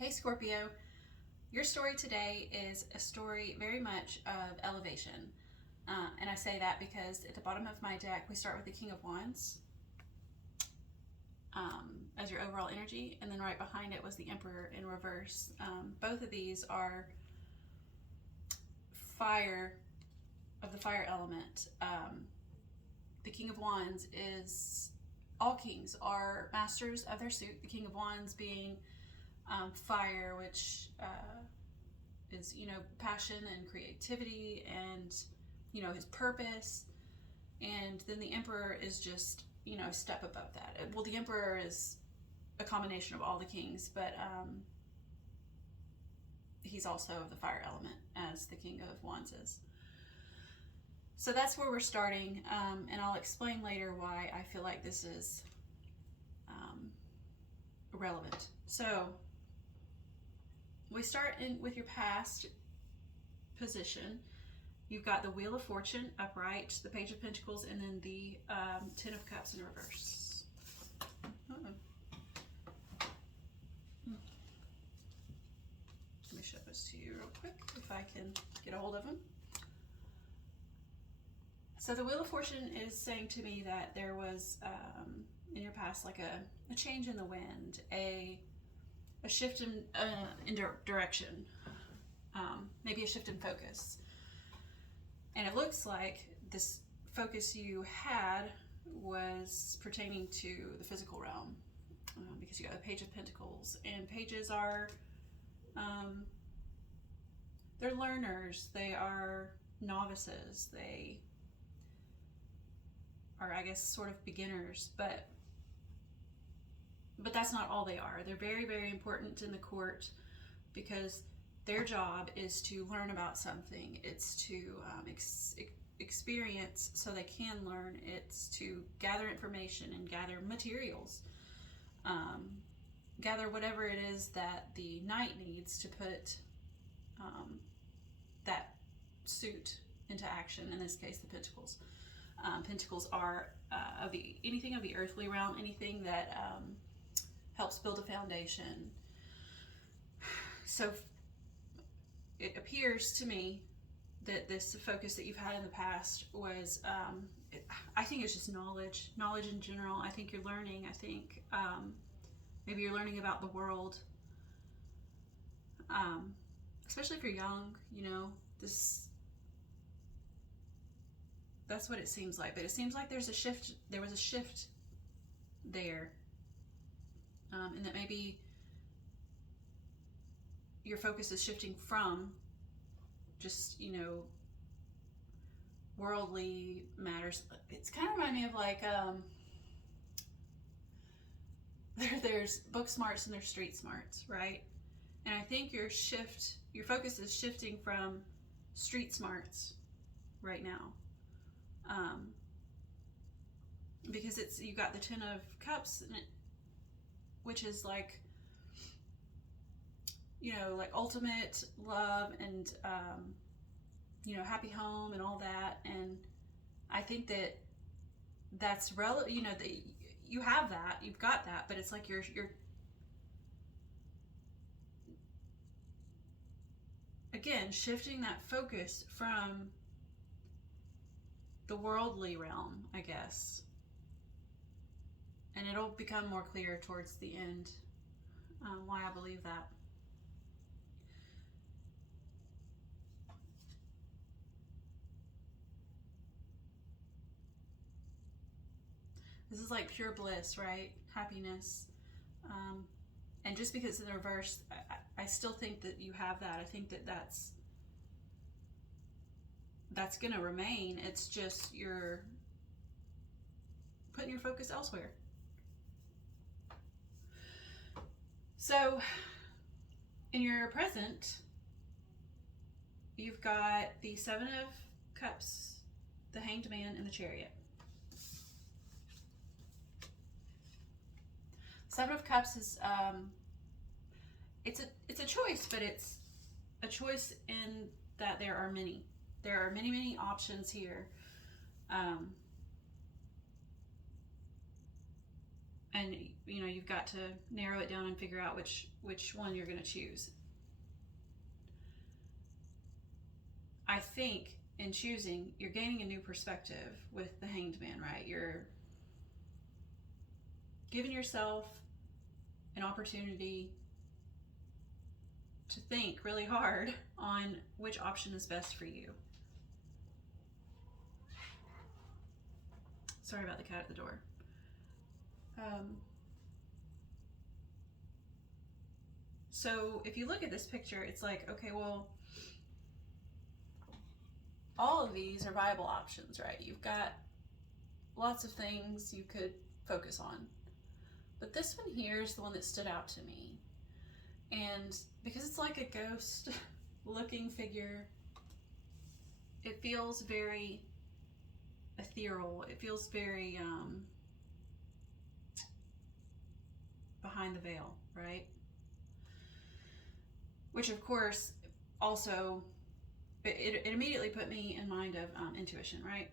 Hey Scorpio, your story today is a story very much of elevation. And I say that because at the bottom of my deck, we start with the King of Wands as your overall energy, and then right behind it was the Emperor in reverse. Both of these are fire, of the fire element. The King of Wands is, all kings are masters of their suit. The King of Wands being fire, which is, passion and creativity and, his purpose. And then the Emperor is just, a step above that. Well, the Emperor is a combination of all the kings, but he's also of the fire element, as the King of Wands is. So that's where we're starting, and I'll explain later why I feel like this is relevant. So we start with your past position. You've got the Wheel of Fortune upright, the Page of Pentacles, and then the Ten of Cups in reverse. Let me show this to you real quick if I can get a hold of them. So the Wheel of Fortune is saying to me that there was in your past like a change in the wind, a shift in direction, maybe a shift in focus. And it looks like this focus you had was pertaining to the physical realm, because you got the Page of Pentacles, and pages are, they're learners, they are novices, they are, I guess, sort of beginners, but that's not all they are. They're very, very important in the court because their job is to learn about something. It's to experience so they can learn. It's to gather information and gather materials. Gather whatever it is that the knight needs to put that suit into action, in this case the pentacles. Pentacles are anything of the earthly realm, anything that helps build a foundation. So it appears to me that this focus that you've had in the past was, I think it's just knowledge in general. I think you're learning. I think maybe you're learning about the world, especially if you're young, that's what it seems like. But it seems like there was a shift there, and that maybe your focus is shifting from just, worldly matters. It's kind of reminding me of like, there's book smarts and there's street smarts, right? And I think your focus is shifting from street smarts right now. Because you got the Ten of Cups, which is like, like ultimate love and, happy home and all that. And I think that's relevant, that you have that, you've got that, but it's like you're again, shifting that focus from the worldly realm, I guess. And it'll become more clear towards the end why I believe that. This is like pure bliss, right? Happiness. And just because it's in reverse, I still think that you have that. I think that that's going to remain. It's just you're putting your focus elsewhere. So in your present, you've got the Seven of Cups, the Hanged Man, and the Chariot. Seven of Cups is it's a choice, but it's a choice in that there are many options here, and you know, you've got to narrow it down and figure out which one you're going to choose. I think in choosing, you're gaining a new perspective with the Hanged Man, right? You're giving yourself an opportunity to think really hard on which option is best for you. Sorry about the cat at the door. So if you look at this picture, it's like, okay, well, all of these are viable options, right? You've got lots of things you could focus on. But this one here is the one that stood out to me. And because it's like a ghost looking figure, it feels very ethereal. It feels very behind the veil, right? Which of course also, it immediately put me in mind of intuition, right?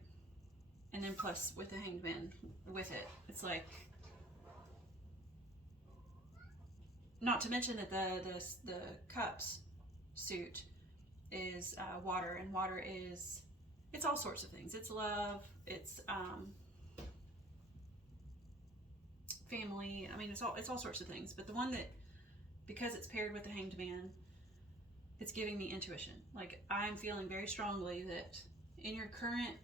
And then plus with the Hanged Man with it, it's like, not to mention that the cups suit is water, and water is, it's all sorts of things. It's love, it's family. I mean, it's all sorts of things. But the one that, because it's paired with the Hanged Man, it's giving me intuition. Like, I'm feeling very strongly that in your current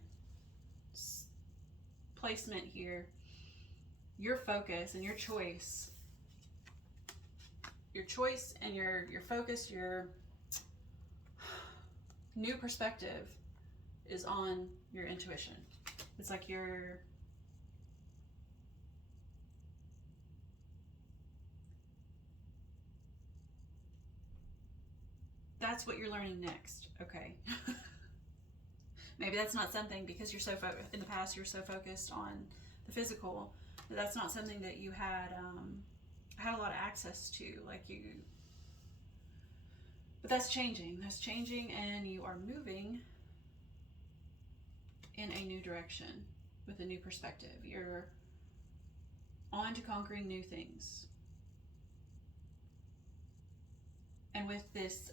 placement here, your focus and your choice and your focus, your new perspective is on your intuition. It's like that's what you're learning next. Okay. Maybe that's not something, because you're so in the past you're so focused on the physical, that's not something that you had a lot of access to, like you. But that's changing. That's changing, and you are moving in a new direction with a new perspective. You're on to conquering new things. And with this,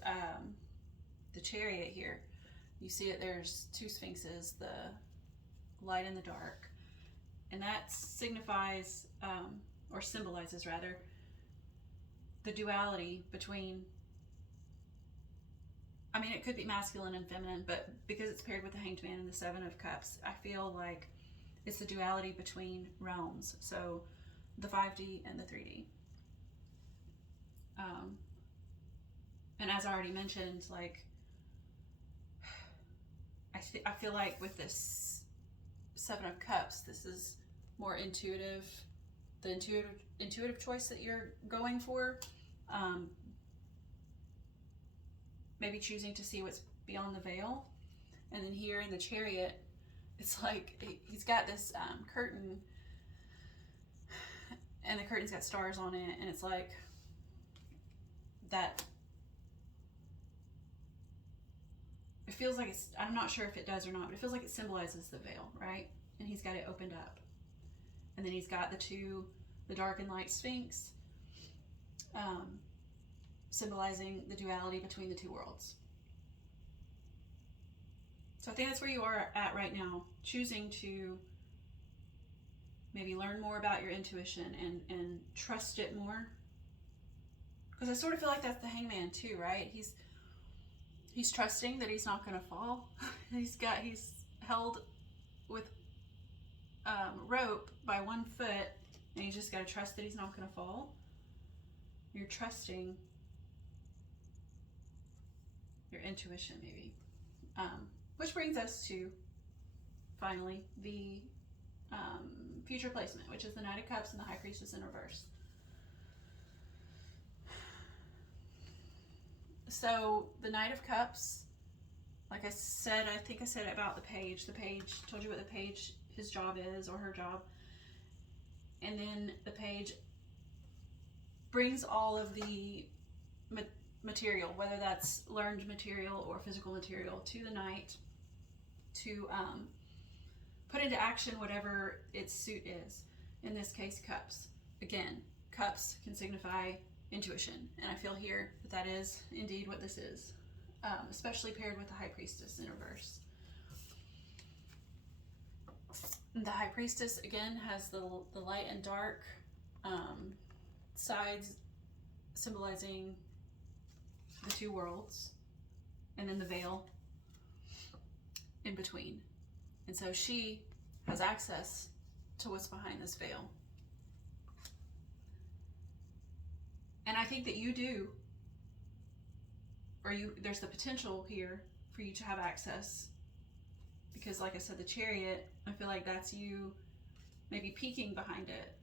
the chariot here, you see it, there's two sphinxes, the light and the dark. And that signifies, or symbolizes rather, the duality between, I mean, it could be masculine and feminine, but because it's paired with the Hanged Man and the Seven of Cups, I feel like it's the duality between realms. So the 5D and the 3D. And as I already mentioned, like, I feel like with this Seven of Cups, this is more intuitive, the intuitive choice that you're going for. Maybe choosing to see what's beyond the veil. And then here in the chariot, it's like he's got this curtain, and the curtain's got stars on it, and it's like that. It feels like it's, I'm not sure if it does or not, but it feels like it symbolizes the veil, right? And he's got it opened up. And then he's got the dark and light sphinx, symbolizing the duality between the two worlds. So I think that's where you are at right now, choosing to maybe learn more about your intuition and trust it more. Because I sort of feel like that's the Hangman too, right? He's trusting that he's not going to fall. He's held with rope by one foot, and he's just got to trust that he's not going to fall. You're trusting your intuition, maybe. Which brings us to, finally, the future placement, which is the Knight of Cups and the High Priestess in reverse. So the Knight of Cups, like I said, I think I said about the page. The page told you what the page, his job is, or her job. And then the page brings all of the material, whether that's learned material or physical material, to the knight to put into action whatever its suit is. In this case, cups. again, cups can signify intuition, and I feel here that that is indeed what this is, especially paired with the High Priestess in reverse. The High Priestess, again, has the light and dark sides symbolizing the two worlds, and then the veil in between. And so she has access to what's behind this veil. And I think that you do, or there's the potential here for you to have access, because like I said, the Chariot, I feel like that's you maybe peeking behind it.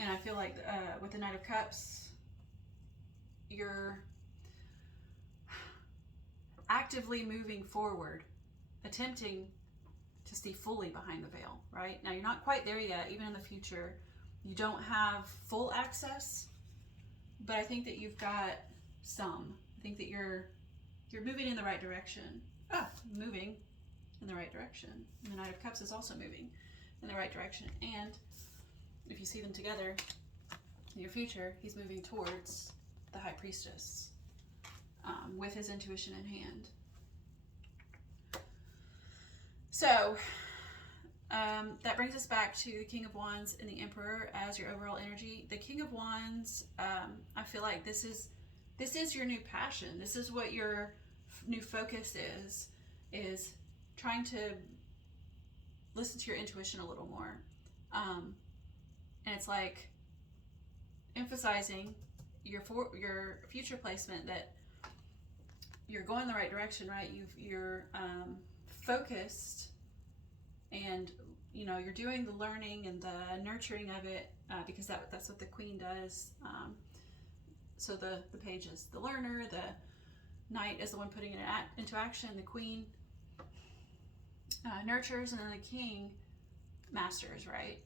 And I feel like with the Knight of Cups, you're actively moving forward, attempting to see fully behind the veil, right? Now, you're not quite there yet. Even in the future, you don't have full access, but I think that you've got some. I think that you're moving in the right direction. Moving in the right direction. And the Knight of Cups is also moving in the right direction. And if you see them together in your future, he's moving towards the High Priestess with his intuition in hand. So that brings us back to the King of Wands and the Emperor as your overall energy. The King of Wands, I feel like this is your new passion. This is what your new focus is trying to listen to your intuition a little more. And it's like emphasizing your future placement, that you're going the right direction, right? You're focused, and you're doing the learning and the nurturing of it, because that's what the Queen does. So the Page is the learner, the Knight is the one putting it into action, the Queen nurtures, and then the King masters, right?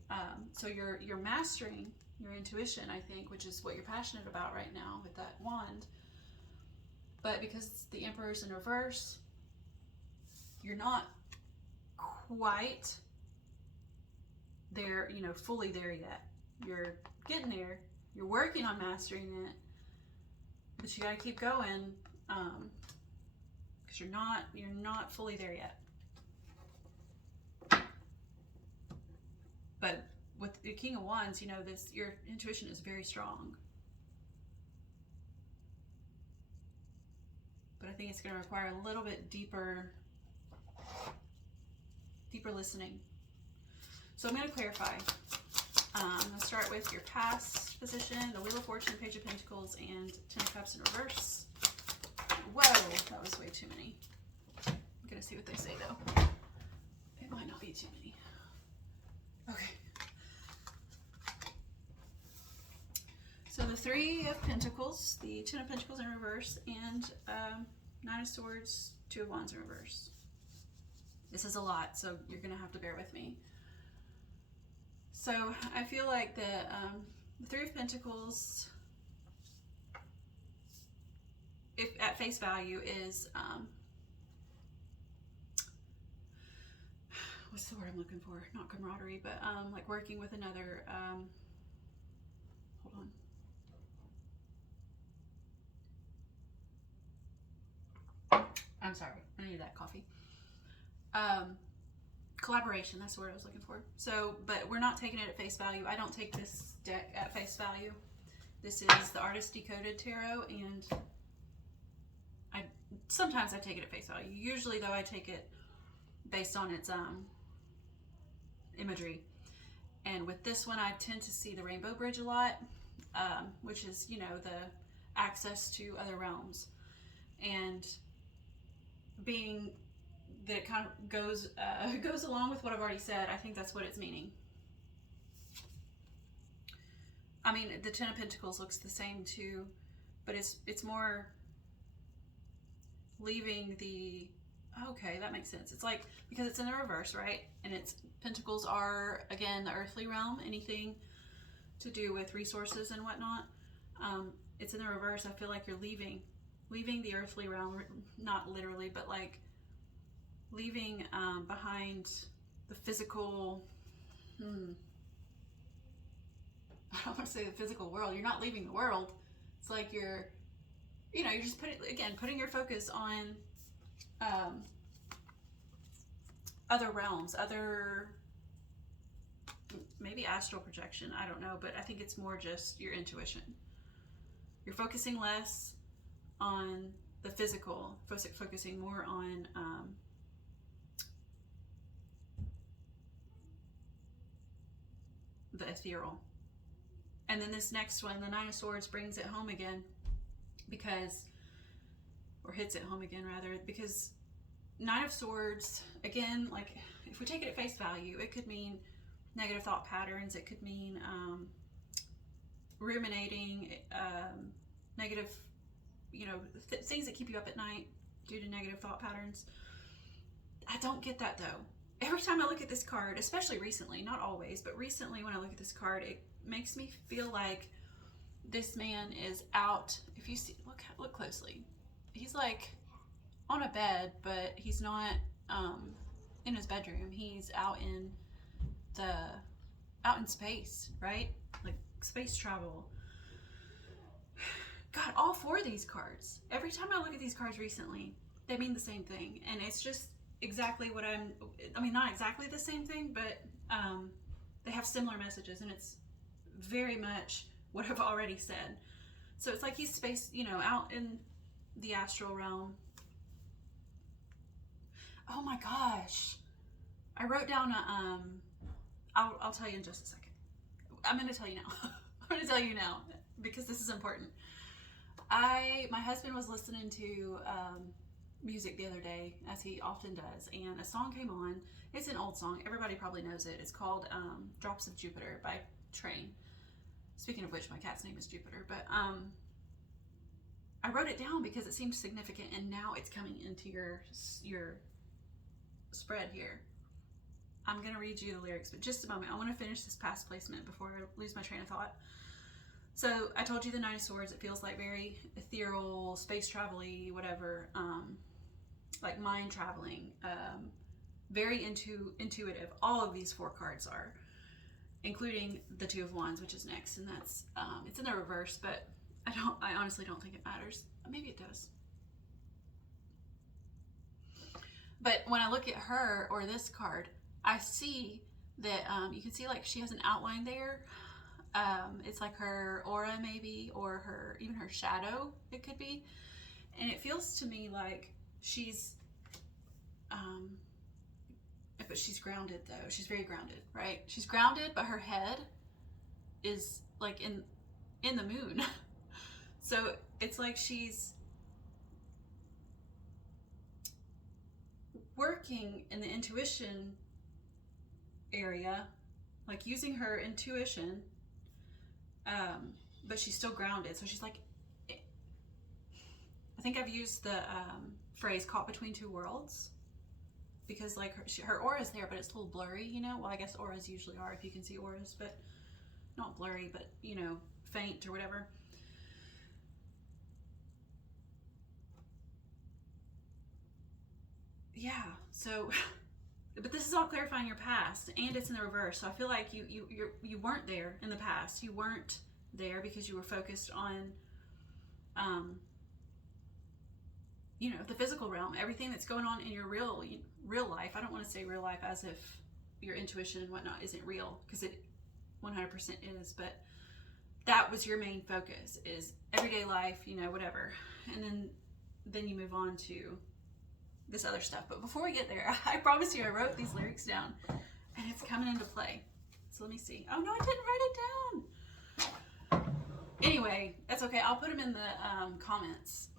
So you're mastering your intuition, I think, which is what you're passionate about right now with that wand. But because the Emperor's in reverse, you're not quite there, fully there yet. You're getting there. You're working on mastering it, but you got to keep going, because you're not fully there yet. But with the King of Wands, your intuition is very strong. But I think it's going to require a little bit deeper listening. So I'm going to clarify. I'm going to start with your past position, the Wheel of Fortune, Page of Pentacles, and Ten of Cups in reverse. Whoa, that was way too many. I'm going to see what they say, though. It might not be too many. Okay. So the Three of Pentacles, the Ten of Pentacles in reverse, and Nine of Swords, Two of Wands in reverse. This is a lot, so you're going to have to bear with me. So I feel like the Three of Pentacles, if at face value, is what's the word I'm looking for? Not camaraderie, but like working with another. Hold on. I'm sorry, I needed that coffee. Collaboration, that's the word I was looking for. So, but we're not taking it at face value. I don't take this deck at face value. This is the Artist Decoded Tarot, and sometimes I take it at face value. Usually, though, I take it based on its imagery. And with this one, I tend to see the Rainbow Bridge a lot, which is, the access to other realms. And being that it kind of goes along with what I've already said, I think that's what it's meaning. I mean, the Ten of Pentacles looks the same too, but it's more leaving the, okay, that makes sense. It's like, because it's in the reverse, right? And Pentacles are, again, the earthly realm, anything to do with resources and whatnot. It's in the reverse. I feel like you're leaving the earthly realm, not literally, but like leaving behind the physical, I don't want to say the physical world. You're not leaving the world. It's like you're just putting your focus on other realms, other, maybe astral projection, I don't know, but I think it's more just your intuition. You're focusing less on the physical, focusing more on the ethereal. And then this next one, the Nine of Swords, brings it home again hits it home again rather, because Nine of Swords, again, like if we take it at face value, it could mean negative thought patterns. It could mean ruminating, negative, things that keep you up at night due to negative thought patterns. I don't get that though. Every time I look at this card, especially recently, not always, but recently when I look at this card, it makes me feel like this man is out. If you see, look closely. He's like on a bed, but he's not in his bedroom. He's out in space, right? Like space travel. God, all four of these cards, every time I look at these cards recently, they mean the same thing. And it's just exactly what not exactly the same thing, but they have similar messages, and it's very much what I've already said. So it's like he's space, out in the astral realm. Oh my gosh. I wrote down I'll tell you in just a second. I'm going to tell you now. I'm going to tell you now because this is important. My husband was listening to music the other day, as he often does, and a song came on. It's an old song. Everybody probably knows it. It's called Drops of Jupiter by Train. Speaking of which, my cat's name is Jupiter. But I wrote it down because it seemed significant, and now it's coming into your spread here. I'm going to read you the lyrics, but just a moment. I want to finish this past placement before I lose my train of thought. So I told you the Nine of Swords, it feels like very ethereal, space travel-y, whatever, like mind traveling, very intuitive. All of these four cards are, including the Two of Wands, which is next, and that's it's in the reverse, but I honestly don't think it matters. Maybe it does. But when I look at her or this card, I see that you can see like she has an outline there. It's like her aura maybe, or even her shadow, it could be. And it feels to me like she's, but she's grounded though. She's very grounded, right? She's grounded, but her head is like in the moon. So it's like she's working in the intuition area, like using her intuition, but she's still grounded. So she's like, I think I've used the phrase caught between two worlds, because like her aura is there, but it's a little blurry, well, I guess auras usually are, if you can see auras, but not blurry, but faint or whatever. Yeah, so but this is all clarifying your past, and it's in the reverse. So I feel like you weren't there in the past. You weren't there because you were focused on the physical realm, everything that's going on in your real life. I don't want to say real life as if your intuition and whatnot isn't real, because it 100% is, but that was your main focus, is everyday life, whatever. And then you move on to this other stuff. But before we get there, I promise you I wrote these lyrics down, and it's coming into play. So let me see. Oh no, I didn't write it down. Anyway, that's okay. I'll put them in the comments.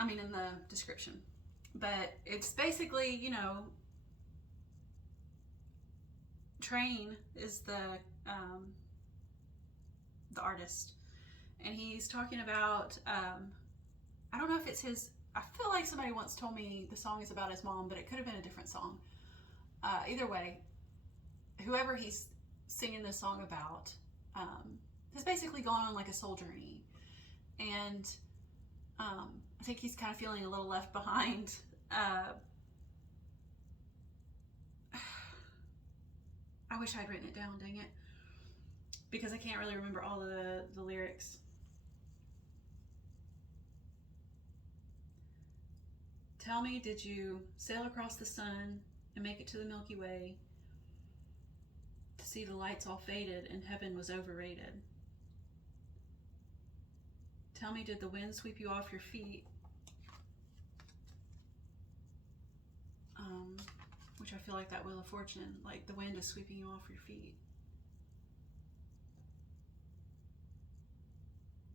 In the description. But it's basically, Train is the artist, and he's talking about I don't know if it's his. I feel like somebody once told me the song is about his mom, but it could have been a different song. Either way, whoever he's singing this song about has basically gone on like a soul journey, and I think he's kind of feeling a little left behind I wish I'd written it down, dang it. Because I can't really remember all the lyrics. Tell me, did you sail across the sun and make it to the Milky Way to see the lights all faded and heaven was overrated? Tell me, did the wind sweep you off your feet? Which I feel like that Wheel of Fortune, like the wind is sweeping you off your feet.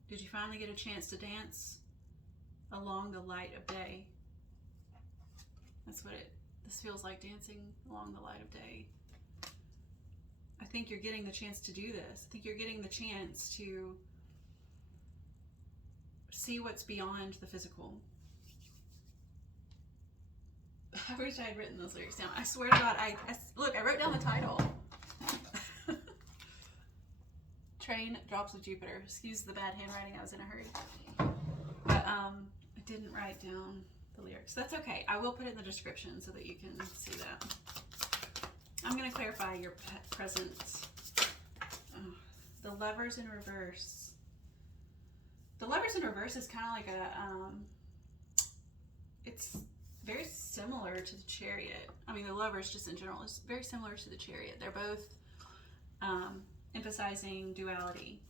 Did you finally get a chance to dance along the light of day? That's what this feels like, dancing along the light of day. I think you're getting the chance to do this. I think you're getting the chance to see what's beyond the physical. I wish I had written those lyrics down. I swear to God, look, I wrote down the title. Train Drops of Jupiter. Excuse the bad handwriting, I was in a hurry. But I didn't write down the lyrics. That's okay. I will put it in the description so that you can see that. I'm going to clarify your presence. The Lovers in Reverse. The Lovers in Reverse is kind of like it's very similar to the Chariot. I mean, the Lovers just in general is very similar to the Chariot. They're both emphasizing duality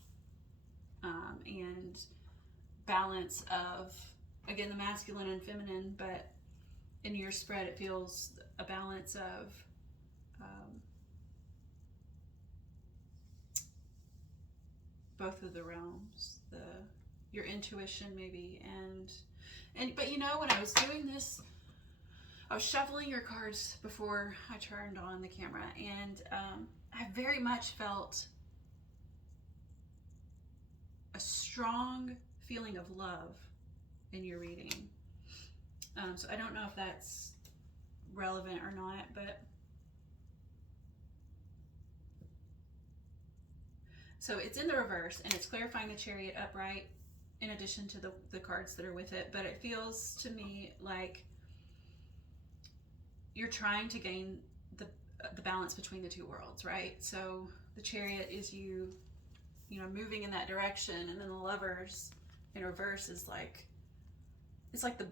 and balance of, again, the masculine and feminine, but in your spread it feels a balance of both of the realms, your intuition maybe, and but you know, when I was doing this, I was shuffling your cards before I turned on the camera, and I very much felt a strong feeling of love in your reading. So I don't know if that's relevant or not, but so it's in the reverse and it's clarifying the Chariot upright in addition to the cards that are with it, but it feels to me like you're trying to gain the balance between the two worlds, right? So the Chariot is you know, moving in that direction, and then the Lovers in reverse is like, it's like the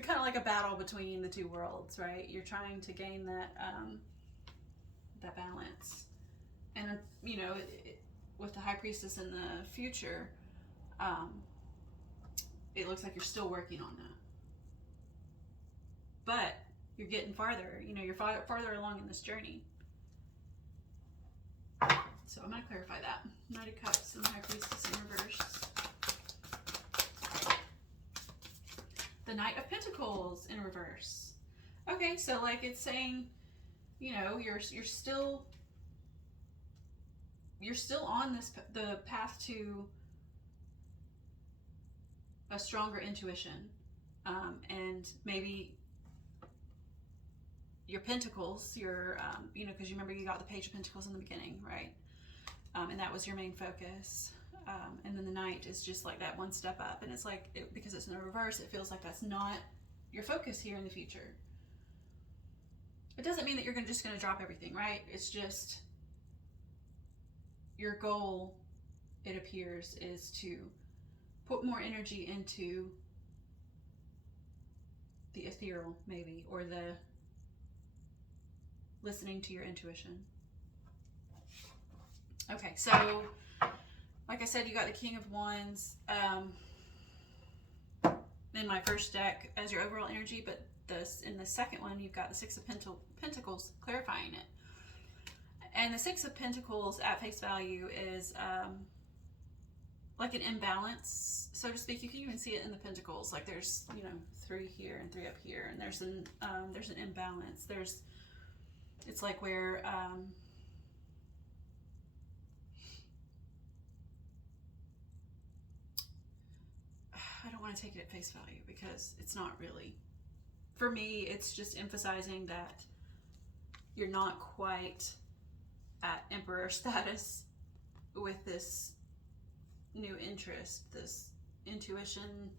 kind of like a battle between the two worlds, right? You're trying to gain that that balance, and you know, with the High Priestess in the future, it looks like you're still working on that, but you're getting farther. You know, you're farther along in this journey. So I'm going to clarify that. Knight of Cups and High Priestess in reverse. The Knight of Pentacles in reverse. Okay, so like it's saying, you know, you're still on the path to a stronger intuition, and maybe your Pentacles, your you know, because you remember you got the Page of Pentacles in the beginning, right? And that was your main focus. And then the Knight is just like that one step up, and it's like because it's in the reverse, it feels like that's not your focus here in the future. It doesn't mean that you're just going to drop everything, right? It's just your goal, it appears, is to put more energy into the ethereal, maybe, or the listening to your intuition. Okay, so like I said, you got the King of Wands in my first deck as your overall energy, but in the second one, you've got the Six of Pentacles clarifying it. And the Six of Pentacles at face value is like an imbalance, so to speak. You can even see it in the Pentacles. Like there's, you know, 3 here and 3 up here, and there's an imbalance. It's like where I don't want to take it at face value because it's not really. For me, it's just emphasizing that you're not quite at Emperor status with this new interest, this intuition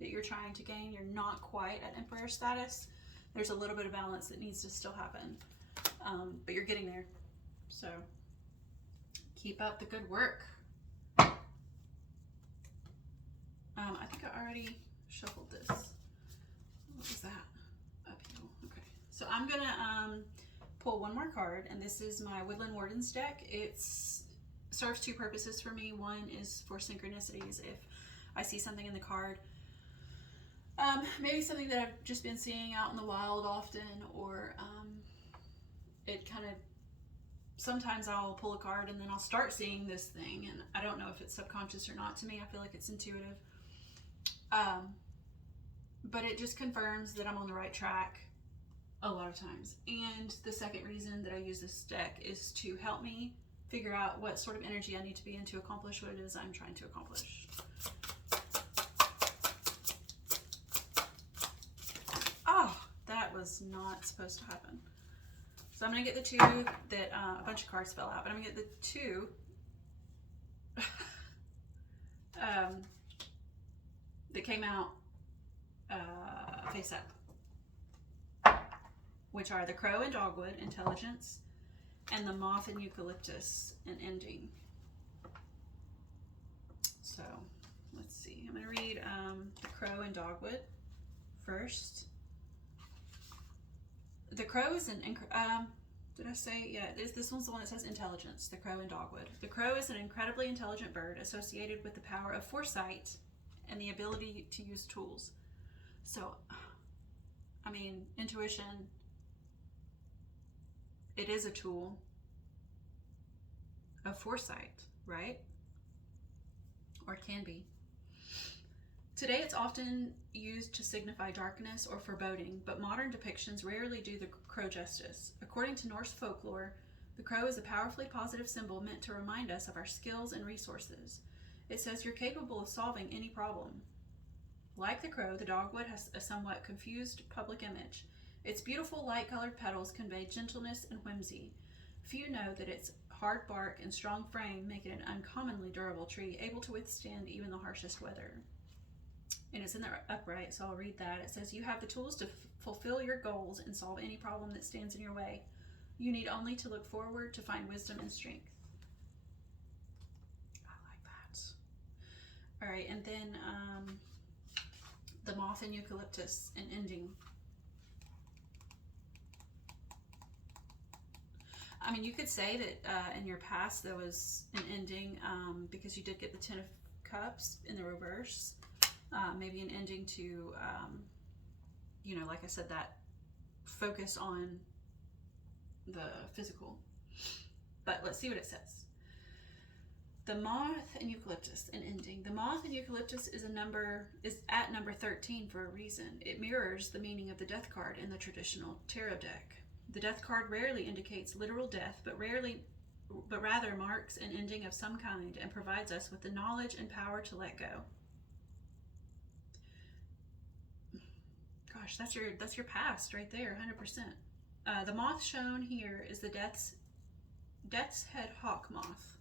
that you're trying to gain. You're not quite at Emperor status. There's a little bit of balance that needs to still happen, but you're getting there. So keep up the good work. I think I already shuffled this. What was that? Upheaval. Okay. So I'm gonna pull one more card, and this is my Woodland Wardens deck. It's serves two purposes for me. One is for synchronicities. If I see something in the card, maybe something that I've just been seeing out in the wild often, or it kind of, sometimes I'll pull a card and then I'll start seeing this thing, and I don't know if it's subconscious or not. To me, I feel like it's intuitive. But it just confirms that I'm on the right track a lot of times. And the second reason that I use this deck is to help me figure out what sort of energy I need to be in to accomplish what it is I'm trying to accomplish. Oh, that was not supposed to happen. So I'm going to get the two that, a bunch of cards fell out, but I'm going to get the two that came out face up, which are the Crow and Dogwood, intelligence, and the Moth and Eucalyptus, an ending. So let's see. I'm going to read the Crow and Dogwood first. The Crow is an did I say? Yeah, this one's the one that says intelligence, the Crow and Dogwood. The Crow is an incredibly intelligent bird associated with the power of foresight and the ability to use tools. So, I mean, intuition, it is a tool of foresight, right? Or it can be. Today, it's often used to signify darkness or foreboding, but modern depictions rarely do the crow justice. According to Norse folklore, the crow is a powerfully positive symbol meant to remind us of our skills and resources. It says you're capable of solving any problem. Like the crow, the dogwood has a somewhat confused public image. Its beautiful light-colored petals convey gentleness and whimsy. Few know that its hard bark and strong frame make it an uncommonly durable tree, able to withstand even the harshest weather. And it's in the upright, so I'll read that. It says, you have the tools to fulfill your goals and solve any problem that stands in your way. You need only to look forward to find wisdom and strength. I like that. All right, and then the Moth and Eucalyptus, an ending. I mean, you could say that in your past there was an ending because you did get the Ten of Cups in the reverse. Maybe an ending to, you know, like I said, that focus on the physical. But let's see what it says. The Moth and Eucalyptus, an ending. The Moth and Eucalyptus is at number 13 for a reason. It mirrors the meaning of the Death card in the traditional tarot deck. The Death card rarely indicates literal death, but rather marks an ending of some kind and provides us with the knowledge and power to let go. Gosh, that's your past right there, 100%. The moth shown here is the Death's Head Hawk Moth.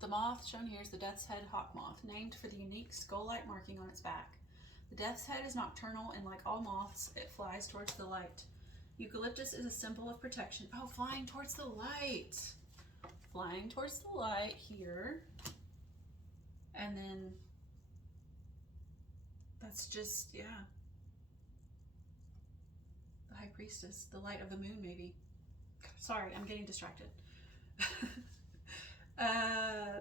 The moth shown here is the Death's Head Hawk Moth, named for the unique skull-like marking on its back. The Death's Head is nocturnal, and like all moths, it flies towards the light. Eucalyptus is a symbol of protection. Oh, flying towards the light. Flying towards the light here. And then that's just, yeah. The High Priestess, the light of the moon, maybe. Sorry, I'm getting distracted.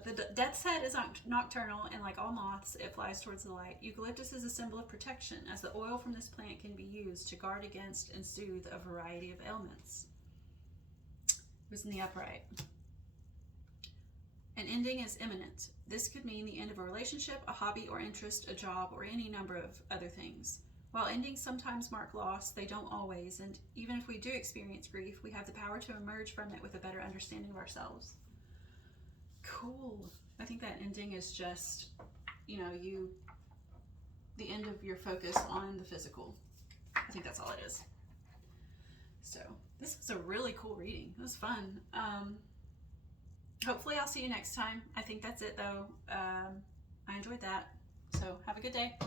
The Death's Head is nocturnal, and like all moths, it flies towards the light. Eucalyptus is a symbol of protection, as the oil from this plant can be used to guard against and soothe a variety of ailments. It was in the upright. An ending is imminent. This could mean the end of a relationship, a hobby or interest, a job, or any number of other things. While endings sometimes mark loss, they don't always, and even if we do experience grief, we have the power to emerge from it with a better understanding of ourselves. Cool. I think that ending is just, you know, the end of your focus on the physical. I think that's all it is. So this was a really cool reading. It was fun. Hopefully I'll see you next time. I think that's it though. I enjoyed that. So have a good day.